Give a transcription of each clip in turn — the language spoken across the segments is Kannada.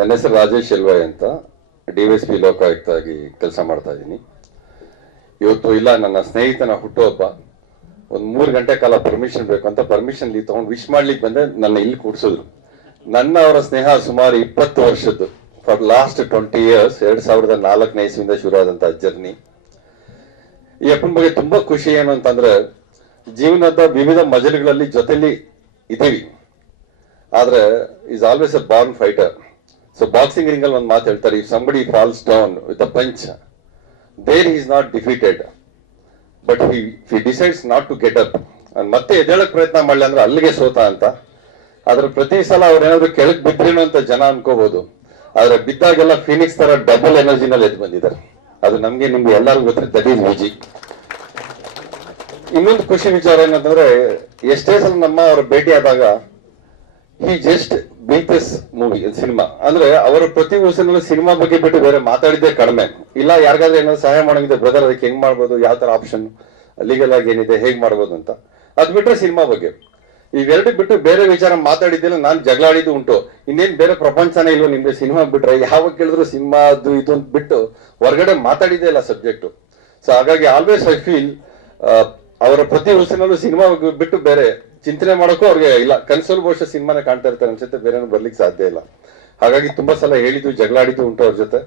ನನ್ನ ಹೆಸರು ರಾಜೇಶ್ ಎಲ್ವೈ ಅಂತ DSP ಲೋಕಾಯುಕ್ತ ಆಗಿ ಕೆಲಸ ಮಾಡ್ತಾ ಇದ್ದೀನಿ. ಇವತ್ತು ಇಲ್ಲ ನನ್ನ ಸ್ನೇಹಿತನ ಹುಟ್ಟುಹಬ್ಬ, ಒಂದು 3 ಗಂಟೆ ಕಾಲ ಪರ್ಮಿಷನ್ ಬೇಕು ಅಂತ ಪರ್ಮಿಷನ್ ಲೀವ್ ತಗೊಂಡು ವಿಶ್ ಮಾಡ್ಲಿಕ್ಕೆ ಬಂದೆ. ನನ್ನ ಇಲ್ಲಿ ಕೂಡ್ಸಿದ್ರು. ನನ್ನ ಅವರ ಸ್ನೇಹ ಸುಮಾರು 20 ವರ್ಷದ್ದು, ಫಾರ್ ಲಾಸ್ಟ್ 20 years, 2004ನೇ ಇಸ್ವಿಯಿಂದ ಶುರು ಆದಂತಹ ಜರ್ನಿ. ಈ ಅಪ್ಪನ ಬಗ್ಗೆ ತುಂಬಾ ಖುಷಿ ಏನು ಅಂತಂದ್ರೆ, ಜೀವನದ ವಿವಿಧ ಮಜಲುಗಳಲ್ಲಿ ಜೊತೆಲಿ ಇದೀವಿ, ಆದ್ರೆ is always a born fighter. So boxing ring ಅಲ್ಲಿ ಒಂದು ಮಾತು ಹೇಳ್ತಾರೆ, if somebody falls down with a punch, there is not defeated, but he decides not to get up. ಮತ್ತೆ ಎದ್ದೇಳಕ್ ಪ್ರಯತ್ನ ಮಾಡಲಿ ಅಂದ್ರೆ ಅಲ್ಲಿಗೆ ಸೋತ ಅಂತ. ಆದ್ರೆ ಪ್ರತಿ ಸಲ ಅವ್ರೇನಾದ್ರು ಕೆಳಗ್ ಬಿದ್ರೇನು ಅಂತ ಜನ ಅನ್ಕೋಬಹುದು, ಆದ್ರೆ ಬಿದ್ದಾಗೆಲ್ಲ ಫಿನಿಕ್ಸ್ ತರ ಡಬಲ್ ಎನರ್ಜಿನಲ್ಲಿ ಎದ್ದು ಬಂದಿದ್ದಾರೆ. ಅದು ನಮ್ಗೆ ನಿಮ್ಗೆ ಎಲ್ಲರಿಗೂ ಗೊತ್ತಿದೆ, ದಟ್ ಈಸ್ ವಿಜಿ. ಇನ್ನೊಂದು ಖುಷಿ ವಿಚಾರ ಏನಂತಂದ್ರೆ, ಎಷ್ಟೇ ಸಲ ನಮ್ಮ ಅವರ ಭೇಟಿ ಆದಾಗ he just beat this movie cinema ಅಂದ್ರೆ ಅವರ ಪ್ರತಿ ವರ್ಷನಲ್ಲೂ ಸಿನಿಮಾ ಬಗ್ಗೆ ಬಿಟ್ಟು ಬೇರೆ ಮಾತಾಡಿದ್ದೇ ಕಡಿಮೆ. ಇಲ್ಲ ಯಾರಿಗಾದ್ರೂ ಏನಾದ್ರು ಸಹಾಯ ಮಾಡೋಂಗಿದೆ, ಬ್ರದರ್ ಅದಕ್ಕೆ ಹೆಂಗ್ ಮಾಡ್ಬೋದು, ಯಾವ ತರ ಆಪ್ಷನ್ ಲೀಗಲ್ ಆಗಿ ಏನಿದೆ, ಹೇಗ್ ಮಾಡ್ಬೋದು ಅಂತ. ಅದ್ ಬಿಟ್ರೆ ಸಿನಿಮಾ ಬಗ್ಗೆ ಇವೆರಡು ಬಿಟ್ಟು ಬೇರೆ ವಿಚಾರ ಮಾತಾಡಿದ್ದಿಲ್ಲ. ನಾನು ಜಗಳಾಡಿದ್ದು ಉಂಟು. ಇನ್ನೇನ್ ಬೇರೆ ಪ್ರಪಂಚನೇ ಇಲ್ವೋ ನಿಮ್ಗೆ ಸಿನಿಮಾ ಬಿಟ್ರೆ? ಯಾವಾಗ ಕೇಳಿದ್ರು ಸಿನಿಮಾ ಅದು ಇದು ಅಂತ ಬಿಟ್ಟು ಹೊರಗಡೆ ಮಾತಾಡಿದ್ದೇ ಇಲ್ಲ ಸಬ್ಜೆಕ್ಟ್. ಸೊ ಹಾಗಾಗಿ ಆಲ್ವೇಸ್ ಐ ಫೀಲ್ ಅವರ ಪ್ರತಿ ವರ್ಷನಲ್ಲೂ ಸಿನಿಮಾ ಬಿಟ್ಟು ಬೇರೆ ಚಿಂತನೆ ಮಾಡೋಕ್ಕೂ ಅವ್ರಿಗೆ ಇಲ್ಲ. ಕನ್ಸೋಲ್ ಬಹುಶಃ ಸಿನಿಮಾನೇ ಕಾಣ್ತಾ ಇರ್ತಾರೆ ಅನ್ಸುತ್ತೆ, ಬೇರೆ ಬರ್ಲಿಕ್ಕೆ ಸಾಧ್ಯ ಇಲ್ಲ. ಹಾಗಾಗಿ ತುಂಬಾ ಸಲ ಹೇಳಿದ್ದು, ಜಗಳಾಡಿದ್ದು ಉಂಟು, ಅವ್ರ ಜೊತೆ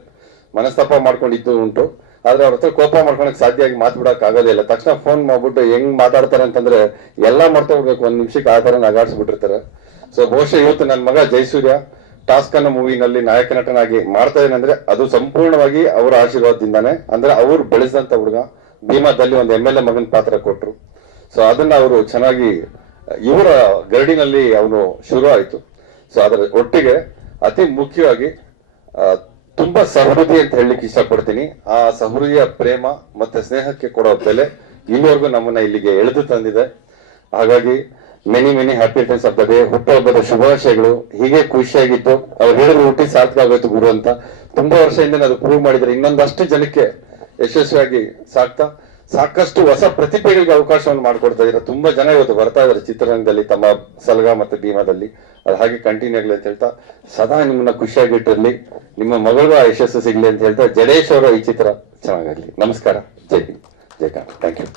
ಮನಸ್ತಾಪ ಮಾಡ್ಕೊಂಡಿದ್ದು ಉಂಟು. ಆದ್ರೆ ಅವ್ರ ಹತ್ರ ಕೋಪ ಮಾಡ್ಕೊಳಕ್ ಸಾಧ್ಯ ಆಗಿ ಮಾತು ಬಿಡಕ್ ಆಗೋದೇ ಇಲ್ಲ. ತಕ್ಷಣ ಫೋನ್ ಮಾಡ್ಬಿಟ್ಟು ಹೆಂಗ್ ಮಾತಾಡ್ತಾರೆ ಅಂತಂದ್ರೆ ಎಲ್ಲಾ ಮಾಡ್ತಾ ಹೋಗ್ಬೇಕು, 1 ನಿಮಿಷಕ್ಕೆ ಆ ತರ ನಗಾಡ್ಸ್ಬಿಟ್ಟಿರ್ತಾರೆ. ಸೊ ಬಹುಶಃ ಇವತ್ತು ನನ್ನ ಮಗ ಜಯಸೂರ್ಯ ಟಾಸ್ಕ್ ಅನ್ನೋ ಮೂವಿನಲ್ಲಿ ನಾಯಕ ನಟನಾಗಿ ಮಾಡ್ತಾ ಇದ್ದೇನೆ ಅದು ಸಂಪೂರ್ಣವಾಗಿ ಅವರ ಆಶೀರ್ವಾದದಿಂದಾನೆ. ಅಂದ್ರೆ ಅವ್ರು ಬೆಳೆಸಿದಂತ ಹುಡುಗ, ಭೀಮಾದಲ್ಲಿ ಒಂದು MLA ಮಗನ ಪಾತ್ರ ಕೊಟ್ರು. ಸೊ ಅದನ್ನ ಅವರು ಚೆನ್ನಾಗಿ ಇವರ ಗರಡಿನಲ್ಲಿ ಅವನು ಶುರು ಆಯ್ತು. ಸೊ ಅದರ ಒಟ್ಟಿಗೆ ಅತಿ ಮುಖ್ಯವಾಗಿ ತುಂಬಾ ಸಹೃದಯ ಅಂತ ಹೇಳಲಿಕ್ಕೆ ಇಷ್ಟಪಡ್ತೀನಿ. ಆ ಸಹೃದಯ ಪ್ರೇಮ ಮತ್ತೆ ಸ್ನೇಹಕ್ಕೆ ಕೊಡೋ ಬೆಲೆ ಇಲ್ಲಿವರೆಗೂ ನಮ್ಮನ್ನ ಇಲ್ಲಿಗೆ ಎಳೆದು ತಂದಿದೆ. ಹಾಗಾಗಿ many happy returns of the day. ಹುಟ್ಟುಹಬ್ಬದ ಶುಭಾಶಯಗಳು. ಹೀಗೆ ಖುಷಿಯಾಗಿತ್ತು. ಅವ್ರು ಹೇಳಿದ್ರು ಹುಟ್ಟಿ ಸಾರ್ಥಕ ಆಗೋಯ್ತು ಗುರು ಅಂತ. ತುಂಬಾ ವರ್ಷದಿಂದ ಅದು ಪ್ರೂವ್ ಮಾಡಿದ್ರೆ ಇನ್ನೊಂದಷ್ಟು ಜನಕ್ಕೆ ಯಶಸ್ವಿಯಾಗಿ ಸಾಕಷ್ಟು ಹೊಸ ಪ್ರತಿಭೆಗಳಿಗೆ ಅವಕಾಶವನ್ನು ಮಾಡಿಕೊಡ್ತಾ ಇದ್ದಾರೆ. ತುಂಬಾ ಜನ ಇವತ್ತು ಬರ್ತಾ ಇದ್ದಾರೆ ಚಿತ್ರರಂಗದಲ್ಲಿ, ತಮ್ಮ ಸಲಗ ಮತ್ತೆ ಭೀಮಾದಲ್ಲಿ. ಅದು ಹಾಗೆ ಕಂಟಿನ್ಯೂ ಆಗಲಿ ಅಂತ ಹೇಳ್ತಾ, ಸದಾ ನಿಮ್ಮನ್ನ ಖುಷಿಯಾಗಿಟ್ಟಿರ್ಲಿ, ನಿಮ್ಮ ಮಗಳು ಯಶಸ್ಸು ಸಿಗ್ಲಿ ಅಂತ ಹೇಳ್ತಾ, ಜಡೇಶ್ ಅವರ ಈ ಚಿತ್ರ ಚೆನ್ನಾಗಾಗ್ಲಿ. ನಮಸ್ಕಾರ. ಜೈ ಹಿಂದ್, ಜೈ ಕನ್ನಡ. Thank you.